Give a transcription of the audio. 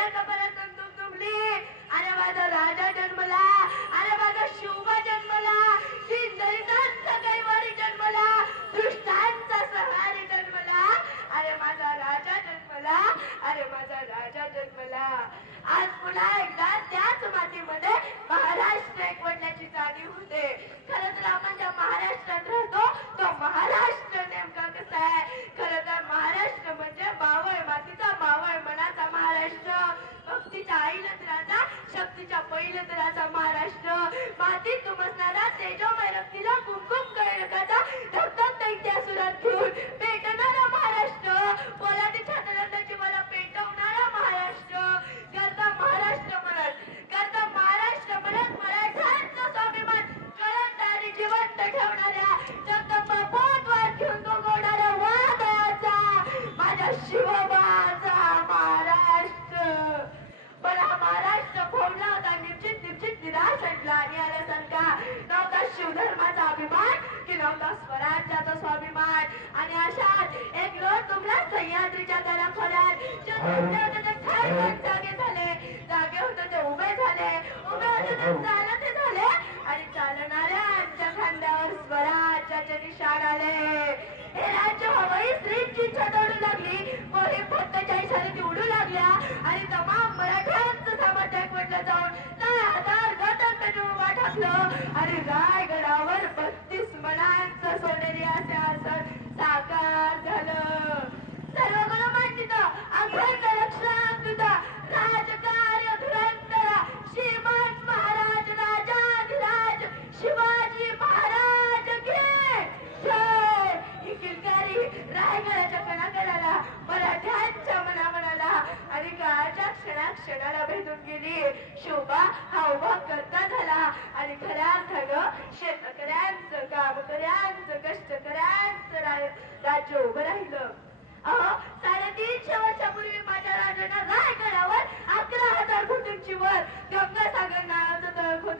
परत तुमली. अरे माझा राजा जन्मला, अरे माझा शिवबा जन्मला, तीन दलितांचा कैवारी जन्मला, दुष्टांचा सहारी जन्मला. अरे माझा राजा जन्मला, अरे माझा राजा जन्मला. आज पुन्हा एकदा त्याच मातीमध्ये महाराष्ट्र एकवटण्याची जाणीव होते. खरं तर आपण ज्या महाराष्ट्रात राहतो तो महाराष्ट्र नेमका कसा आहे? खरं तर महाराष्ट्र म्हणजे मावळ मातीचा, मावळ मनाचा महाराष्ट्र, भक्तीच्या आईलतराचा, शक्तीच्या पैलतराचा महाराष्ट्र, मातीत तुमसणारा तेजोमय रक्तीला कुमकुम कैरकाचा धगधग दैत्या सुरात घेऊन पेटणारा महाराष्ट्र, पोलादी छात्रंदाची मला पेटवणारा महाराष्ट्र, करता महाराष्ट्र म्हणत, करता महाराष्ट्र म्हणत मराठ्यांचा स्वाभिमान कळत आणि जिवंत ठेवणाऱ्या जगदंबा पोतवाद घेऊन तो गोडाऱ्या वादळाचा माझ्या शिवबाचा महाराष्ट्र. पण हा महाराष्ट्र फोडला होता निश्चित निश्चित निराश आणला आणि आल्यासारखा. नव्हता शिवधर्माचा अभिमान की नव्हता स्वराज्याचा स्वाभिमान. आणि अशात एक लोट तुमला सह्याद्रीच्या दराखोऱ्यात जे झोपले होते ते ठाण जागे झाले, जागे होते ते उभे झाले, उभे होते ते चालते झाले आणि चालणाऱ्यांच्या खांद्यावर स्वराज्याचे निशाण आले. हे राज्य हवाई स्त्रीची छतोडू लागली, पोरी फक्तच्या इशाऱ्यात उडू लागल्या आणि तमाम मराठ्यांचं सामर्थ्य एकवटलं जाऊन 10,000 गटात पेटून उभा टाकलं आणि रायगडावर 32 मनांचं सोनेरी असे आसन साकार झालं. सर्व गुणमान्वित अखंड रक्षणांतुत राजकार्य धुरंधर श्रीमंत महाराज राजाधिराज शिवाजी महाराज की जय. ही किलकारी रायगडाच्या कणाकणाला, मराठ्यांच्या मनामनाला आणि काळाच्या क्षणाक्षणाला भेटून गेली. शिवबा हा उभा करता झाला आणि खऱ्या अर्थानं शेतकऱ्यांचं, कामकऱ्यांचं, कष्टकऱ्यांचं राज्य उभं राहिलं. अहो 350 वर्षापूर्वी माझ्या राजाने रायगडावर 11,000 फुटांची वर गंगासागर नावाचं तळ खोदलं.